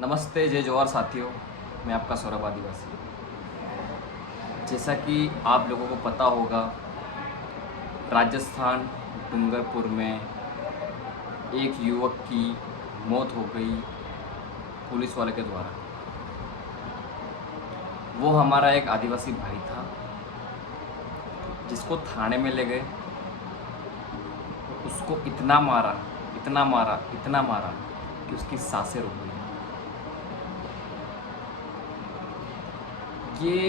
नमस्ते, जय जोहार साथियों। मैं आपका सौरभ आदिवासी। जैसा कि आप लोगों को पता होगा, राजस्थान डूंगरपुर में एक युवक की मौत हो गई पुलिस वाले के द्वारा। वो हमारा एक आदिवासी भाई था जिसको थाने में ले गए। उसको इतना मारा, इतना मारा, इतना मारा कि उसकी सांसें रुक गई। ये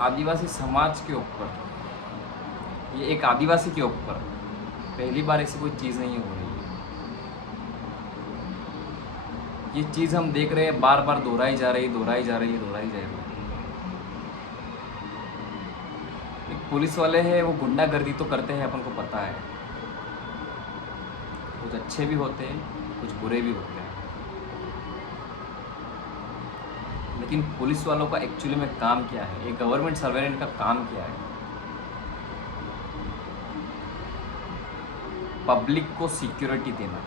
आदिवासी समाज के ऊपर, ये एक आदिवासी के ऊपर पहली बार ऐसी कोई चीज़ नहीं हो रही है। ये चीज़ हम देख रहे हैं, बार बार दोहराई जा रही, दोहराई जा रही है, दोहराई जा रही है। एक पुलिस वाले हैं, वो गुंडागर्दी तो करते हैं, अपन को पता है। कुछ अच्छे भी होते हैं, कुछ बुरे भी होते हैं। लेकिन पुलिस वालों का एक्चुअली में काम क्या है, एक गवर्नमेंट सर्वेंट का काम क्या है? पब्लिक को सिक्योरिटी देना।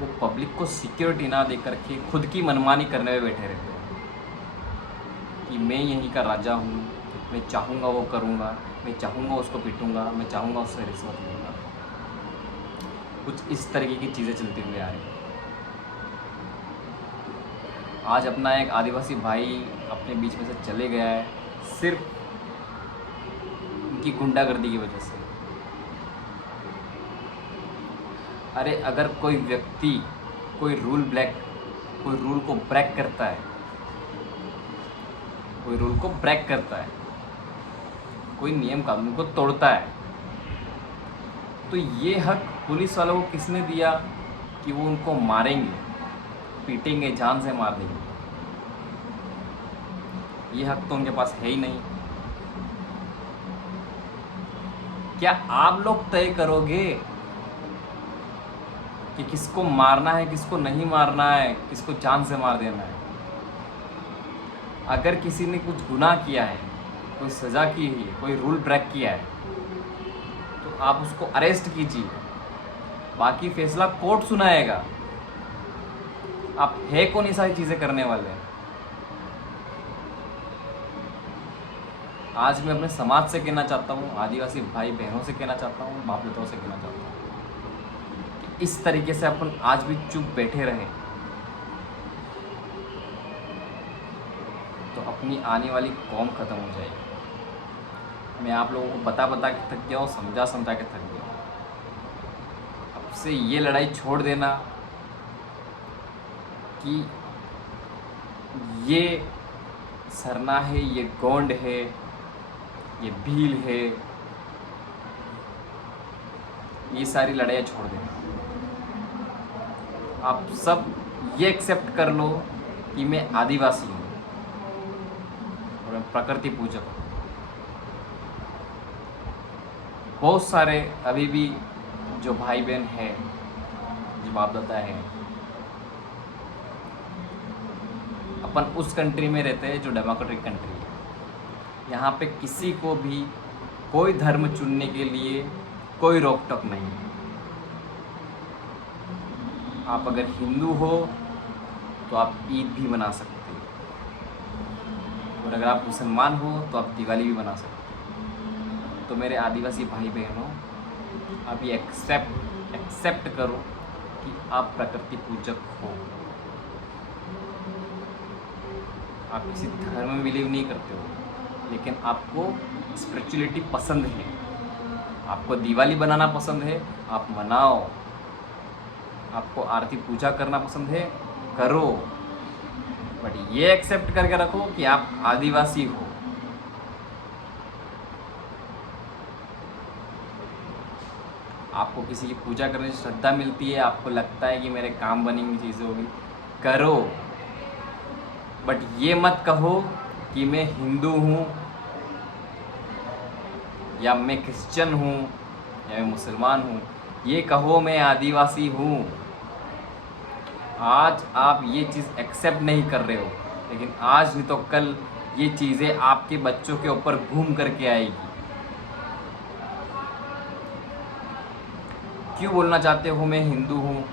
वो पब्लिक को सिक्योरिटी ना दे करके खुद की मनमानी करने में बैठे रहते हैं कि मैं यहीं का राजा हूँ, मैं चाहूँगा वो करूँगा, मैं चाहूँगा उसको पीटूँगा, मैं चाहूँगा उससे रिश्वत लूँगा। कुछ इस तरीके की चीज़ें चलती हुई आ रही हैं। आज अपना एक आदिवासी भाई अपने बीच में से चले गया है, सिर्फ उनकी गुंडागर्दी की वजह से। अरे अगर कोई व्यक्ति कोई रूल को ब्रेक करता है, कोई रूल को ब्रेक करता है, कोई नियम कानून को तोड़ता है, तो ये हक पुलिस वालों को किसने दिया कि वो उनको मारेंगे, पीटेंगे, जान से मार देंगे? ये हक तो उनके पास है ही नहीं। क्या आप लोग तय करोगे कि किसको मारना है, किसको नहीं मारना है, किसको जान से मार देना है? अगर किसी ने कुछ गुनाह किया है, कोई सज़ा की है, कोई रूल ब्रेक किया है, तो आप उसको अरेस्ट कीजिए, बाकी फैसला कोर्ट सुनाएगा। आप है कौन ये सारी चीज़ें करने वाले? आज मैं अपने समाज से कहना चाहता हूँ, आदिवासी भाई बहनों से कहना चाहता हूँ, बाप दादाओं से कहना चाहता हूँ कि इस तरीके से अपन आज भी चुप बैठे रहें तो अपनी आने वाली कौम ख़त्म हो जाएगी। मैं आप लोगों को बता बता के थक गया हूँ, समझा समझा के थक गया हूँ। अब से ये लड़ाई छोड़ देना कि ये सरना है, ये गोंड है, ये भील है, ये सारी लड़ाइयाँ छोड़ देना। आप सब ये एक्सेप्ट कर लो कि मैं आदिवासी हूँ और मैं प्रकृति पूजक हूँ। बहुत सारे अभी भी जो भाई बहन है, जो बाप दादा है, अपन उस कंट्री में रहते हैं जो डेमोक्रेटिक कंट्री है। यहाँ पे किसी को भी कोई धर्म चुनने के लिए कोई रोक टोक नहीं है। आप अगर हिंदू हो तो आप ईद भी मना सकते हो, और अगर आप मुसलमान हो तो आप दिवाली भी मना सकते हो। तो मेरे आदिवासी भाई बहनों, आप ये एक्सेप्ट करो कि आप प्रकृति पूजक हो। आप किसी धर्म में बिलीव नहीं करते हो, लेकिन आपको स्पिरिचुअलिटी पसंद है, आपको दिवाली बनाना पसंद है, आप मनाओ। आपको आरती पूजा करना पसंद है, करो। बट ये एक्सेप्ट करके रखो कि आप आदिवासी हो। आपको किसी की पूजा करने से श्रद्धा मिलती है, आपको लगता है कि मेरे काम बनेंगी, चीज़ें होगी, करो। बट ये मत कहो कि मैं हिंदू हूँ, या मैं क्रिश्चियन हूँ, या मैं मुसलमान हूँ। ये कहो मैं आदिवासी हूँ। आज आप ये चीज़ एक्सेप्ट नहीं कर रहे हो, लेकिन आज नहीं तो कल ये चीज़ें आपके बच्चों के ऊपर घूम करके आएगी। क्यों बोलना चाहते हो मैं हिंदू हूँ?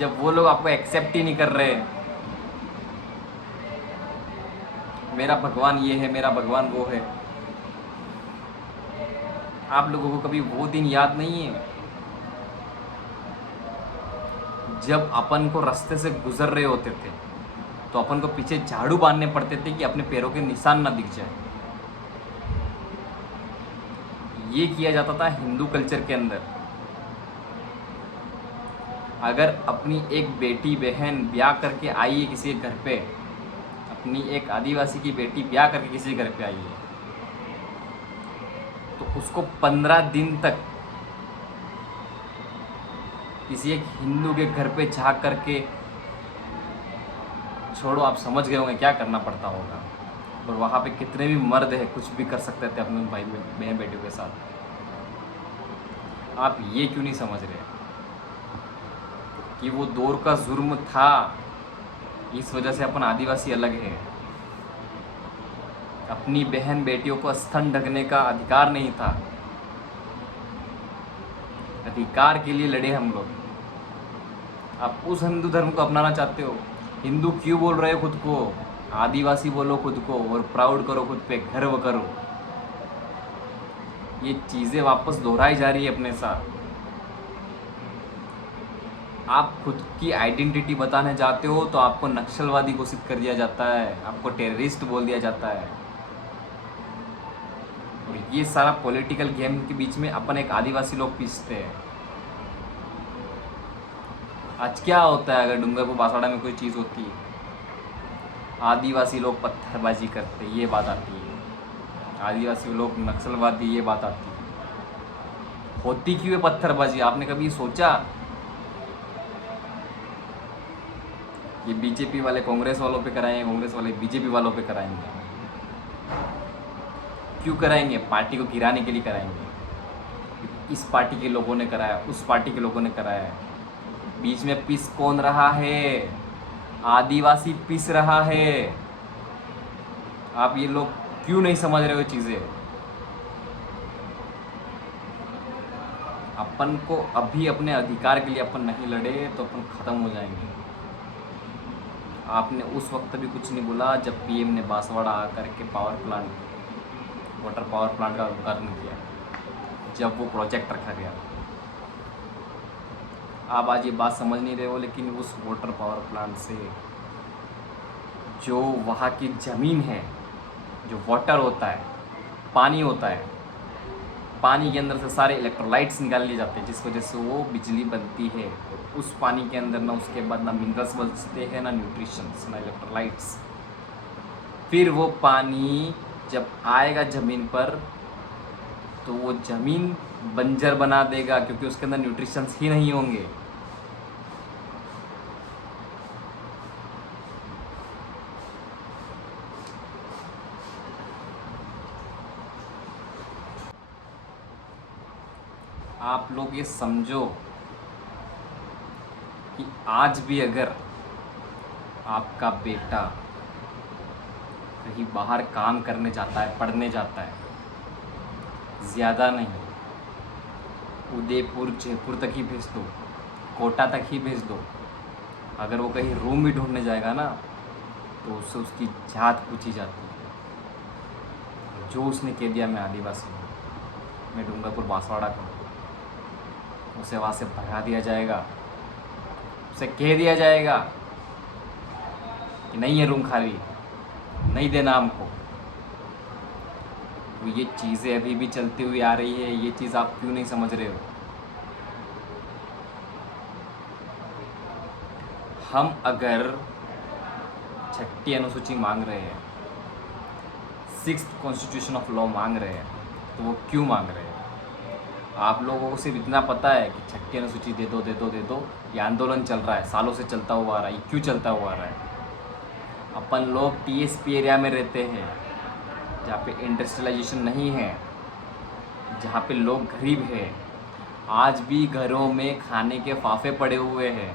जब वो लोग आपको एक्सेप्ट ही नहीं कर रहे, मेरा भगवान ये है, मेरा भगवान वो है। आप लोगों को कभी वो दिन याद नहीं है जब अपन को रास्ते से गुजर रहे होते थे तो अपन को पीछे झाड़ू बांधने पड़ते थे कि अपने पैरों के निशान ना दिख जाए। ये किया जाता था हिंदू कल्चर के अंदर। अगर अपनी एक बेटी बहन ब्याह करके आई है किसी के घर पे, अपनी एक आदिवासी की बेटी ब्याह करके किसी के घर पे आई है, तो उसको 15 दिन तक किसी एक हिंदू के घर पे झाँक करके, छोड़ो आप समझ गए होंगे क्या करना पड़ता होगा। और वहाँ पे कितने भी मर्द है कुछ भी कर सकते थे अपने भाई बहन बेटियों के साथ। आप ये क्यों नहीं समझ रहे कि वो दौर का जुर्म था, इस वजह से अपन आदिवासी अलग है। अपनी बहन बेटियों को स्तन ढकने का अधिकार नहीं था, अधिकार के लिए लड़े हम लोग। आप उस हिंदू धर्म को अपनाना चाहते हो। हिंदू क्यों बोल रहे हो खुद को, आदिवासी बोलो खुद को और प्राउड करो खुद पे, गर्व करो। ये चीज़ें वापस दोहराई जा रही है अपने साथ। आप खुद की आइडेंटिटी बताने जाते हो तो आपको नक्सलवादी घोषित कर दिया जाता है, आपको टेररिस्ट बोल दिया जाता है। और ये सारा पॉलिटिकल गेम के बीच में अपन एक आदिवासी लोग पीसते हैं। आज क्या होता है, अगर डूंगरपुर बांसवाड़ा में कोई चीज़ होती है, आदिवासी लोग पत्थरबाजी करते, ये बात आती है। आदिवासी लोग नक्सलवादी, ये बात आती है। होती क्यों है पत्थरबाजी, आपने कभी सोचा? ये बीजेपी वाले कांग्रेस वालों पे कराएंगे, कांग्रेस वाले बीजेपी वालों पे कराएंगे। क्यों कराएंगे? पार्टी को गिराने के लिए कराएंगे। इस पार्टी के लोगों ने कराया, उस पार्टी के लोगों ने कराया। बीच में पीस कौन रहा है? आदिवासी पीस रहा है। आप ये लोग क्यों नहीं समझ रहे हो चीज़ें? अपन को अभी अपने अधिकार के लिए अपन नहीं लड़े तो अपन ख़त्म हो जाएंगे। आपने उस वक्त भी कुछ नहीं बोला जब पीएम ने बांसवाड़ा आकर के power plant, water power plant का उद्घाटन किया, जब वो प्रोजेक्ट रखा गया। आप आज ये बात समझ नहीं रहे हो, लेकिन उस वाटर पावर प्लांट से जो वहाँ की ज़मीन है, जो वाटर होता है, पानी होता है, पानी के अंदर से सारे इलेक्ट्रोलाइट्स निकाल लिए जाते हैं, जिस वजह से वो बिजली बनती है। उस पानी के अंदर ना उसके बाद ना मिनरल्स बचते हैं, ना न्यूट्रिशंस, ना इलेक्ट्रोलाइट्स। फिर वो पानी जब आएगा ज़मीन पर तो वो ज़मीन बंजर बना देगा, क्योंकि उसके अंदर न्यूट्रिशंस ही नहीं होंगे। आप लोग ये समझो कि आज भी अगर आपका बेटा कहीं बाहर काम करने जाता है, पढ़ने जाता है, ज़्यादा नहीं, उदयपुर जयपुर तक ही भेज दो, कोटा तक ही भेज दो, अगर वो कहीं रूम भी ढूंढने जाएगा ना तो उससे उसकी जात पूछी जाती है। जो उसने कह दिया मैं आदिवासी हूँ, मैं डूंगरपुर बांसवाड़ा का हूँ, उसे वहाँ से भगा दिया जाएगा। उसे कह दिया जाएगा कि नहीं है रूम खाली, नहीं देना हमको। तो ये चीज़ें अभी भी चलती हुई आ रही है। ये चीज़ आप क्यों नहीं समझ रहे हो? हम अगर 6ठी अनुसूची मांग रहे हैं, 6th कॉन्स्टिट्यूशन ऑफ लॉ मांग रहे हैं, तो वो क्यों मांग रहे हैं? आप लोगों को सिर्फ इतना पता है कि 6ठी अनुसूची दे दो दे दो दे दो। ये आंदोलन चल रहा है, सालों से चलता हुआ आ रहा है। ये क्यों चलता हुआ आ रहा है? अपन लोग टीएसपी एरिया में रहते हैं, जहाँ पे इंडस्ट्रियलाइजेशन नहीं है, जहाँ पे लोग गरीब हैं। आज भी घरों में खाने के फाफे पड़े हुए हैं।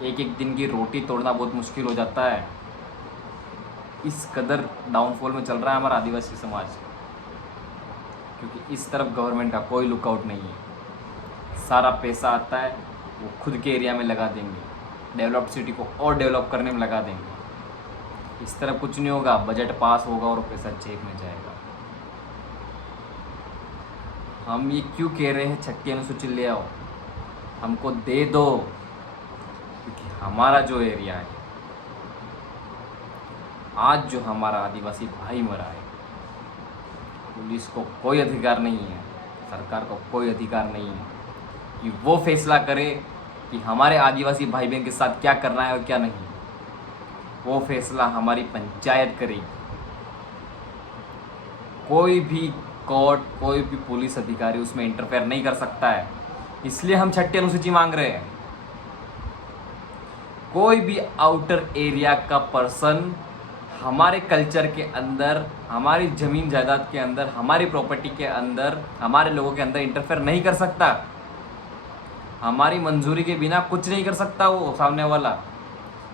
एक एक दिन की रोटी तोड़ना बहुत मुश्किल हो जाता है। इस कदर डाउनफॉल में चल रहा है हमारा आदिवासी समाज, क्योंकि इस तरफ गवर्नमेंट का कोई लुकआउट नहीं है। सारा पैसा आता है वो खुद के एरिया में लगा देंगे, डेवलप्ड सिटी को और डेवलप करने में लगा देंगे। इस तरह कुछ नहीं होगा, बजट पास होगा और पैसा जेब में जाएगा। हम ये क्यों कह रहे हैं 6ठी अनुसूची ले आओ, हमको दे दो, क्योंकि हमारा जो एरिया है, आज जो हमारा आदिवासी भाई मरा है, पुलिस को कोई अधिकार नहीं है, सरकार को कोई अधिकार नहीं है कि वो फैसला करे कि हमारे आदिवासी भाई बहन के साथ क्या करना है और क्या नहीं। वो फैसला हमारी पंचायत करेगी। कोई भी कोर्ट, कोई भी पुलिस अधिकारी उसमें इंटरफेयर नहीं कर सकता है। इसलिए हम 6ठी अनुसूची मांग रहे हैं। कोई भी आउटर एरिया का पर्सन हमारे कल्चर के अंदर, हमारी ज़मीन जायदाद के अंदर, हमारी प्रॉपर्टी के अंदर, हमारे लोगों के अंदर इंटरफेयर नहीं कर सकता। हमारी मंजूरी के बिना कुछ नहीं कर सकता वो सामने वाला।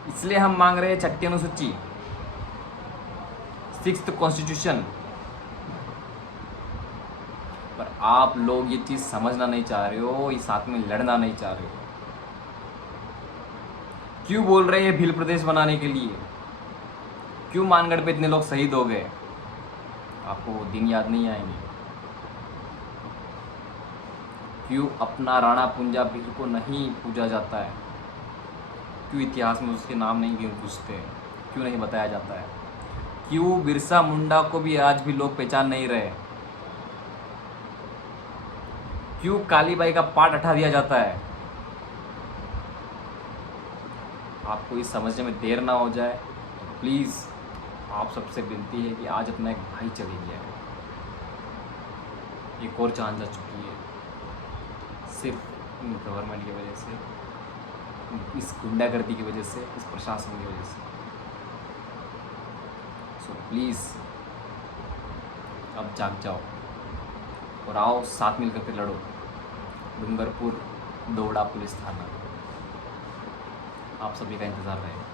इसलिए हम मांग रहे हैं 6ठी अनुसूची, 6th कॉन्स्टिट्यूशन। पर आप लोग ये चीज़ समझना नहीं चाह रहे हो, इस साथ में लड़ना नहीं चाह रहे हो। क्यों बोल रहे हैं भील प्रदेश बनाने के लिए? क्यों मानगढ़ पे इतने लोग शहीद हो गए? आपको वो दिन याद नहीं आएंगे? क्यों अपना राणा पुंजा भील को नहीं पूजा जाता है? क्यों इतिहास में उसके नाम नहीं पूछते? क्यों नहीं बताया जाता है? क्यों बिरसा मुंडा को भी आज भी लोग पहचान नहीं रहे? क्यों कालीबाई का पार्ट हटा दिया जाता है? आपको ये समझने में देर ना हो जाए तो प्लीज़ आप सबसे विनती है कि आज अपना एक भाई चली गया है, एक और जान जा चुकी है, सिर्फ गवर्नमेंट की वजह से, इस गुंडागर्दी की वजह से, इस प्रशासन की वजह से। सो प्लीज़ अब जाग जाओ और आओ साथ मिलकर के लड़ो। डूंगरपुर दोड़ा पुलिस थाना, आप सभी का इंतज़ार रहेगा।